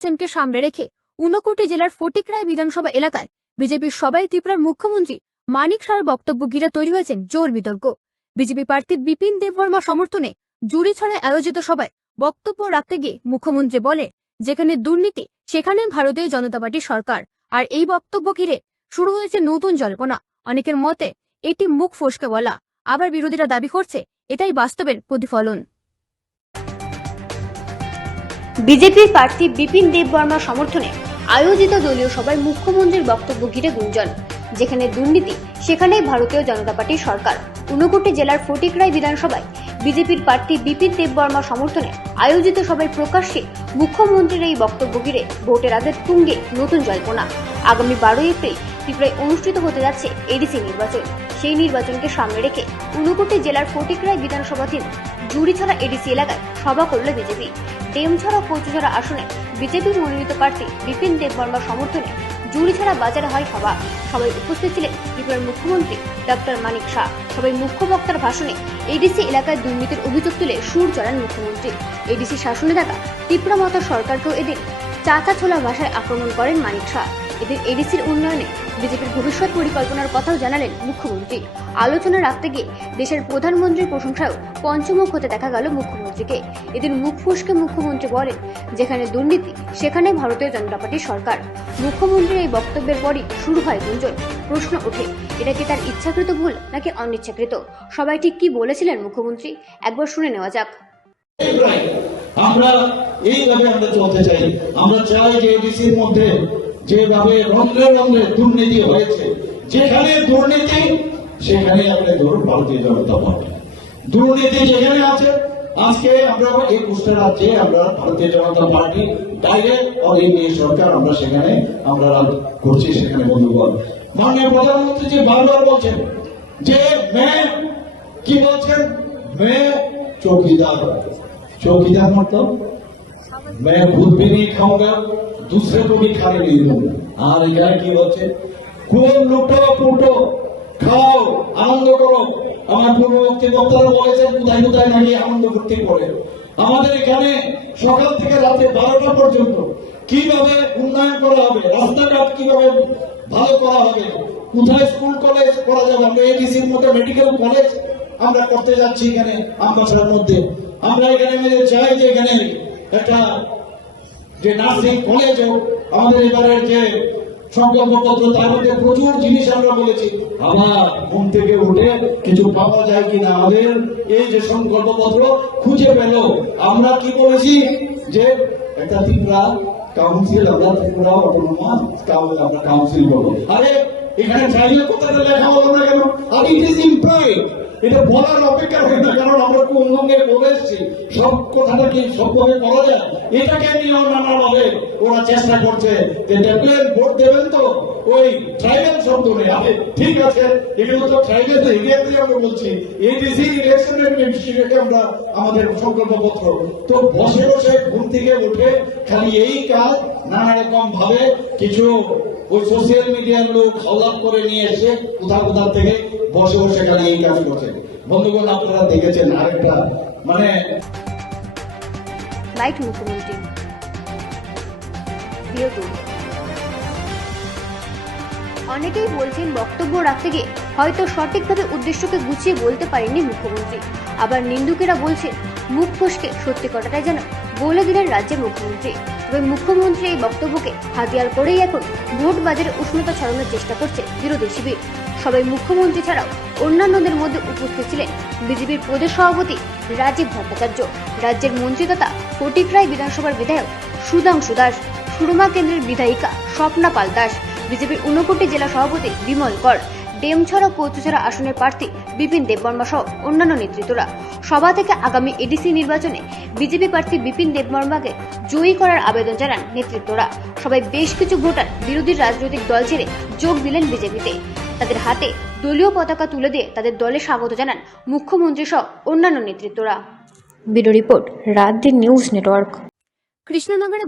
কে সামনে রেখে ঊনকোটি জেলার ফটিকরায় বিধানসভা এলাকায় বিজেপির সবাই ত্রিপুরার মুখ্যমন্ত্রী মানিক শাহর বক্তব্য ঘিরে তৈরি হয়েছেন জোর বিতর্ক। বিজেপি প্রার্থী বিপিন দেববর্মা সমর্থনে জুড়িছড়ায় আয়োজিত সভায় বক্তব্য রাখতে গিয়ে মুখ্যমন্ত্রী বলে, যেখানে দুর্নীতি সেখানে ভারতীয় জনতা পার্টি সরকার। আর এই বক্তব্য ঘিরে শুরু হয়েছে নতুন জল্পনা। অনেকের মতে এটি মুখ ফসকে বলা, আবার বিরোধীরা দাবি করছে এটাই বাস্তবের প্রতিফলন। বিজেপির প্রার্থী বিপিন দেববর্মা সমর্থনে আয়োজিত দলীয় সভায় মুখ্যমন্ত্রীর বক্তব্য ঘিরে গুঞ্জন, যেখানে দুর্নীতি সেখানেই ভারতীয় জনতা পার্টির সরকার। ঊনকোটি জেলার ফটিকরায় বিধানসভায় বিজেপির প্রার্থী বিপিন দেববর্মা সমর্থনে আয়োজিত সভায় প্রকাশ্যে মুখ্যমন্ত্রীর এই বক্তব্য ঘিরে ভোটের আগে তুঙ্গে নতুন জল্পনা। আগামী 12 এপ্রিল ত্রিপুরায় অনুষ্ঠিত হতে যাচ্ছে এডিসি নির্বাচন। সেই নির্বাচনকে সামনে রেখে ঊনকোটি জেলার ফটিকরায় বিধানসভাধীন জুড়িছড়া এডিসি এলাকায় সভা করল বিজেপি। ডেমছড়া কচুছড়া আসনে বিজেপির মনোনীত প্রার্থী বিপিন দেববর্মা সমর্থনে জুড়িছড়া বাজারে হয় সভা। সবাই উপস্থিত ছিলেন ত্রিপুরার মুখ্যমন্ত্রী ডক্টর মানিক শাহ। সবাই মুখ্য বক্তার ভাষণে এডিসি এলাকায় দুর্নীতির অভিযোগ তুলে সুর চড়ান মুখ্যমন্ত্রী। এডিসি শাসনে থাকা ত্রিপুরা মাতা সরকারকেও এদিন চাচা ছোলা ভাষায় আক্রমণ করেন মানিক শাহ। এদিন এডিসির উন্নয়নে বিজেপির ভবিষ্যৎ পরিকল্পনার কথাও জানালেন মুখ্যমন্ত্রী। আলোচনা রাখতে গিয়ে দেশের প্রধানমন্ত্রীর প্রশংসায়ও পঞ্চমুখ হতে দেখা গেল মুখ্যমন্ত্রীকে। এদিন মুখ ফসকে মুখ্যমন্ত্রী বলেন, যেখানে দুর্নীতি সেখানে ভারতীয় জনতা পার্টির সরকার। মুখ্যমন্ত্রীর এই বক্তব্যের পরই শুরু হয় গুঞ্জন। প্রশ্ন ওঠে, এটা কি তার ইচ্ছাকৃত ভুল নাকি অনিচ্ছাকৃত? সবাই ঠিক কি বলেছিলেন মুখ্যমন্ত্রী, একবার শুনে নেওয়া যাক। আমরা এইভাবে আমরা চলতে চাই। আমরা চাই যে এডিসির মধ্যে যেভাবে রন্ধ্রে রন্ধ্রে দুর্নীতি হয়েছে, যেখানে দুর্নীতি সেখানে আপনি ধরুন ভারতীয় জনতা পার্টি। দুর্নীতি যেখানে আছে, আজকে আমরা 21টা রাজ্যে আমরা ভারতীয় জনতা পার্টি ডাইরেক্ট আর এনডিএ সরকার আমরা সেখানে আমরা রাজ করছি। সেখানে বন্ধুগণ, মাননীয় প্রধানমন্ত্রী যে বারবার বলছেন যে কি বলছেন, चौकीदार मतलब मैं खुद भी नहीं खाऊंगा, दूसरे को भी खाने नहीं दूंगा। আর এখানে কি বলছে, কোন লুটো পুটো খাও আনন্দ করো। আমার পূর্ববর্তী বক্তারা বলেছেন কোথায় কোথায় নাকি আনন্দ করতে করে। আমাদের এখানে সকাল থেকে রাতে 12টা পর্যন্ত কিভাবে উন্নয়ন করা হবে, রাস্তাঘাট কিভাবে ভালো করা হবে, কোথায় স্কুল কলেজ করা যাবে। আমরা এডিসির মধ্যে মেডিকেল কলেজ আমরা করতে যাচ্ছি এখানে আমবাসার মধ্যে। আমরা এখানে চাই যে এখানে একটা যে নার্সিং কলেজ হোক। আমাদের এবারের যে সংকল্পপত্র তার মধ্যে প্রচুর জিনিস আমরা বলেছি। আবার ঘুম থেকে উঠে কিছু পাওয়া যায় কিনা, আমাদের এই যে সংকল্পপত্র খুঁজে পেল। আমরা কি বলেছি যে একটা ত্রিপুরা কাউন্সিল, আমরা ত্রিপুরা অটোনোমাস আমরা কাউন্সিল বলবো। আরে এখানে ট্রাইবেল কথাটা লেখা হলো না কেন? আর ইট ইজ ইমপ্লয়েড, এটা বলার অপেক্ষা হয় না, কারণ আমরা কোন অঙ্গে বলে এসেছি। সব কথাটা কি সবভাবে করা যায়? এটাকে নিয়েও নানাভাবে ওরা চেষ্টা করছে যে দেখবেন ভোট দেবেন তো ওই ট্রাইবেল শব্দ নেই। আরে ঠিক আছে, এগুলো তো ট্রাইবেল এরিয়াতে আমরা বলছি। এডিসি ইলেকশনের বিষয়কে আমরা আমাদের সংকল্পপত্র তো বসে বসে ঘুম থেকে উঠে খালি এই কাজ নানা রকম ভাবে কিছু ওই সোশ্যাল মিডিয়ার লোক হাওলাত করে নিয়ে এসে কোথা থেকে বসে বসে খালি এই কাজ করছে। বন্ধুগণ, আপনারা দেখেছেন আরেকটা মানে রাইট মুখ্যমন্ত্রী অনেকেই বলছেন বক্তব্য রাখতে গিয়ে হয়তো সঠিকভাবে উদ্দেশ্যকে গুছিয়ে বলতে পারেননি মুখ্যমন্ত্রী। আবার নিন্দুকেরা বলছেন মুখ ফসকে সত্যি কথাটাই যেন বলে দিলেন রাজ্যের মুখ্যমন্ত্রী। তবে মুখ্যমন্ত্রী এই বক্তব্যকে হাতিয়ার করেই এখন ভোট বাজারে উষ্ণতা ছড়ানোর চেষ্টা করছে বিরোধী শিবির। সবাই মুখ্যমন্ত্রী ছাড়াও অন্যান্যদের মধ্যে উপস্থিত ছিলেন বিজেপির প্রদেশ সভাপতি রাজীব ভট্টাচার্য, রাজ্যের মন্ত্রী তথা ফটিকরায় বিধানসভার বিধায়ক সুধাংশু দাস, সুরমা কেন্দ্রের বিধায়িকা স্বপ্না পাল দাস, বিজেপির ঊনকোটি জেলা সভাপতি বিমল কর, ডেমছড়া কচুছড়া আসনের প্রার্থী বিপিন দেববর্মা সহ অন্যান্য নেতৃত্বরা। সভা থেকে আগামী এডিসি নির্বাচনে বিজেপি প্রার্থী বিপিন দেববর্মাকে জয়ী করার আবেদন জানান নেতৃত্বরা। সবাই বেশ কিছু ভোটার বিরোধী রাজনৈতিক দল ছেড়ে যোগ দিলেন বিজেপিতে। তাদের হাতে দলীয় পতাকা তুলে দিয়ে তাদের দলে স্বাগত জানান মুখ্যমন্ত্রী সহ অন্যান্য নেতৃত্বরা। ব্যুরো রিপোর্ট, রাত দিন নিউজ নেটওয়ার্ক। কৃষ্ণনগরে